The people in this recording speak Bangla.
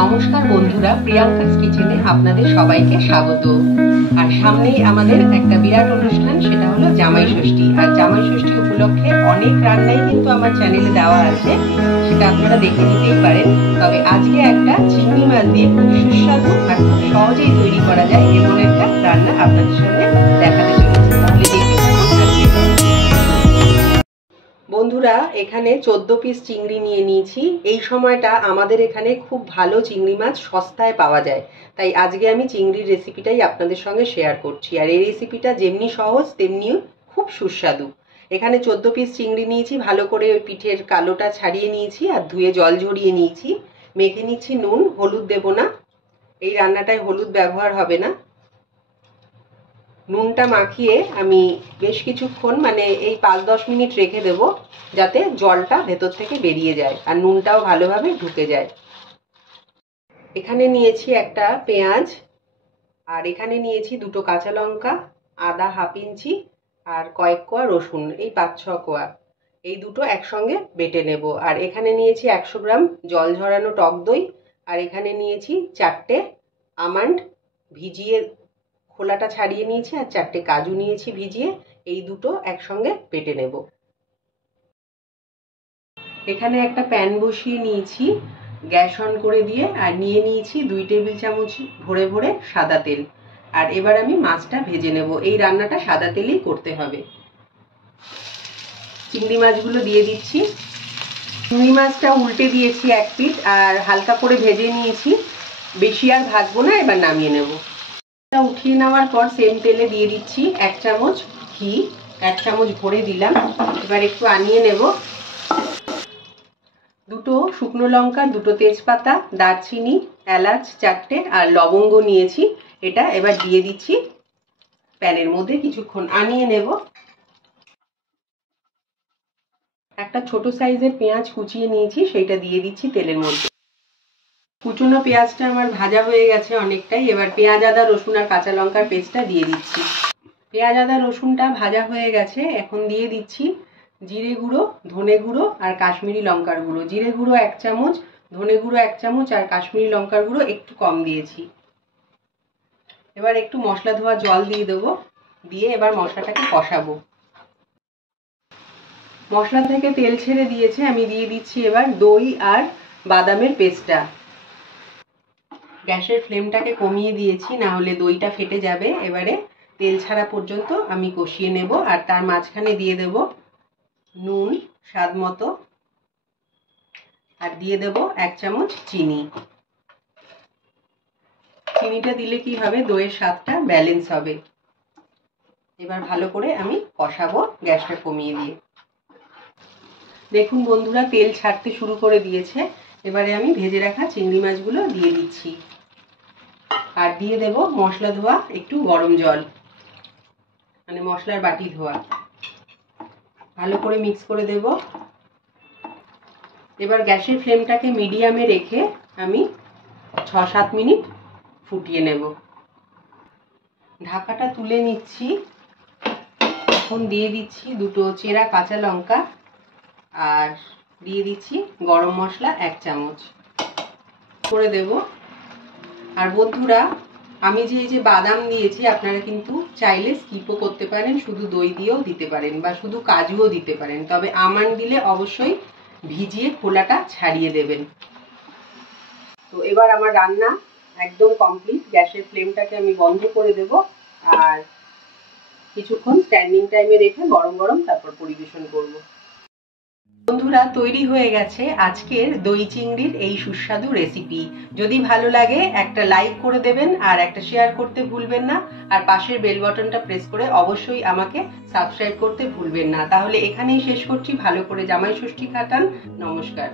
নমস্কার বন্ধুরা, প্রিয়াঙ্কাস কিচেনে আপনাদের সবাইকে স্বাগত। আর সামনেই আমাদের একটা বিরাট অনুষ্ঠান, সেটা হলো জামাই ষষ্ঠী। আর জামাই ষষ্ঠী উপলক্ষে অনেক রান্নাই কিন্তু আমার চ্যানেলে দেওয়া আছে, সেটা আপনারা দেখে নিতেই পারেন। তবে আজকে একটা চিংড়ি মাছ দিয়ে খুব সুস্বাদু আর খুব সহজেই তৈরি করা যায় এমন একটা রান্না আপনাদের সঙ্গে দেখাতে চলেছি। তাহলে দেখতে থাকুন। বন্ধুরা, এখানে 14 পিস চিংড়ি নিয়ে নিয়েছি। এই সময়টা আমাদের এখানে খুব ভালো চিংড়ি মাছ সস্তায় পাওয়া যায়, তাই আজকে আমি চিংড়ির রেসিপিটাই আপনাদের সঙ্গে শেয়ার করছি। আর এই রেসিপিটা যেমনি সহজ তেমনিও খুব সুস্বাদু। এখানে 14 পিস চিংড়ি নিয়েছি, ভালো করে ওই পিঠের কালোটা ছাড়িয়ে নিয়েছি আর ধুয়ে জল ঝরিয়ে নিয়েছি। মেখে নিচ্ছি নুন, হলুদ দেব না, এই রান্নাটায় হলুদ ব্যবহার হবে না। নুনটা মাখিয়ে আমি বেশ কিছুক্ষণ এই 5-10 মিনিট রেখে দেব, যাতে জলটা ভেতর থেকে বেরিয়ে যায় আর নুনটাও ভালোভাবে ঢুকে যায়। এখানে নিয়েছি একটা পেঁয়াজ, আর এখানে নিয়েছি 2টো কাঁচা লঙ্কা, আদা হাফ ইঞ্চি, আর কয়েক কোয়া রসুন, এই 5-6 কোয়া। এই দুটো একসঙ্গে বেটে নেব। আর এখানে নিয়েছি 100 গ্রাম জল ঝরানো টক দই, আর এখানে নিয়েছি 4টে আমন্ড ভিজিয়ে খোলাটা ছাড়িয়ে নিয়েছি, আর 4টে কাজু নিয়েছি ভিজিয়ে। এই দুটো একসঙ্গে বেটে নেব। এখানে একটা প্যান বসিয়ে নিয়েছি গ্যাস অন করে দিয়ে, আর নিয়ে নিয়েছি 2 টেবিল চামচ ভরে ভরে সাদা তেল। আর এবার আমি মাছটা ভেজে নেব। এই রান্নাটা সাদা তেলেই করতে হবে। চিংড়ি মাছগুলো দিয়ে দিচ্ছি। চিংড়ি মাছটা উল্টে দিয়েছি এক পিঠ, আর হালকা করে ভেজে নিয়েছি। বেশি আর ভাজবো না, এবার নামিয়ে নেব। উঠিয়ে নেওয়ার পর সেম তেলে দিয়ে দিচ্ছি 1 চামচ ঘি, 1 চামচ ভরে দিলাম। এবার একটু আনিয়ে নেব। 2টো শুকনো লঙ্কা, 2টো তেজপাতা, দারচিনি, এলাচ 4টে, আর লবঙ্গ নিয়েছি। এটা এবার দিয়ে দিচ্ছি প্যানের মধ্যে, কিছুক্ষণ আনিয়ে নেব। একটা ছোট সাইজের পেঁয়াজ কুচিয়ে নিয়েছি, সেইটা দিয়ে দিচ্ছি তেলের মধ্যে। কুচনো পেঁয়াজটা আমার ভাজা হয়ে গেছে অনেকটাই। এবার পেঁয়াজ, আদা, রসুন আর কাঁচা লঙ্কার পেস্টটা দিয়ে দিচ্ছি। পেঁয়াজ, আদা, রসুনটা ভাজা হয়ে গেছে। এখন দিয়ে দিচ্ছি জিরে গুঁড়ো, ধনে গুঁড়ো আর কাশ্মীরি লঙ্কার গুঁড়ো। জিরে গুঁড়ো 1 চামচ, ধনে গুঁড়ো 1 চামচ, আর কাশ্মীরি লঙ্কার গুঁড়ো একটু কম দিয়েছি। এবার একটু মশলা ধোয়া জল দিয়ে দেবো, দিয়ে এবার মশলাটাকে কষাবো। মশলা থেকে তেল ছেড়ে দিয়েছে, আমি দিয়ে দিচ্ছি এবার দই আর বাদামের পেস্টটা। গ্যাসের ফ্লেমটাকে কমিয়ে দিয়েছি, না হলে দইটা ফেটে যাবে। এবারে তেল ছাড়া পর্যন্ত আমি কষিয়ে নেব। আর তার মাঝখানে দিয়ে দেব নুন স্বাদ মতো, আর দিয়ে দেব 1 চামচ চিনি। চিনিটা দিলে কি হবে, দইয়ের স্বাদটা ব্যালেন্স হবে। এবার ভালো করে আমি কষাবো গ্যাসটা কমিয়ে দিয়ে। দেখুন বন্ধুরা, তেল ছাড়তে শুরু করে দিয়েছে। এবারে আমি ভেজে রাখা চিংড়ি মাছগুলো দিয়ে দিচ্ছি, আর দিয়ে দেব মশলা ধোয়া একটু গরম জল, মশলার বাটি ধোয়া। ভালো করে মিক্স করে দেব। এবার গ্যাসের ফ্লেমটাকে মিডিয়ামে রেখে আমি 6-7 মিনিট ফুটিয়ে নেব। ঢাকাটা তুলে নিচ্ছি। এখন দিয়ে দিচ্ছি 2টো চেরা কাঁচা লঙ্কা, আর দিয়ে দিচ্ছি গরম মশলা 1 চামচ করে দেব। আর বন্ধুরা, আমি যে বাদাম দিয়েছি, আপনারা কিন্তু চাইলে স্কিপও করতে পারেন, শুধু দই দিয়েও দিতে পারেন, বা শুধু কাজুও দিতে পারেন। তবে আমন্ড দিলে অবশ্যই ভিজিয়ে খোলাটা ছাড়িয়ে দেবেন। তো এবার আমার রান্না একদম কমপ্লিট। গ্যাসের ফ্লেমটাকে আমি বন্ধ করে দেব, আর কিছুক্ষণ স্ট্যান্ডিং টাইমে রেখে গরম গরম তারপর পরিবেশন করব। বন্ধুরা, তৈরি হয়ে গেছে আজকের দই চিংড়ির এই সুস্বাদু রেসিপি। যদি ভালো লাগে একটা লাইক করে দেবেন, আর একটা শেয়ার করতে ভুলবেন না। আর পাশের বেল বাটনটা প্রেস করে অবশ্যই আমাকে সাবস্ক্রাইব করতে ভুলবেন না। তাহলে এখানেই শেষ করছি। ভালো করে জামাই ষষ্ঠী কাটান। নমস্কার।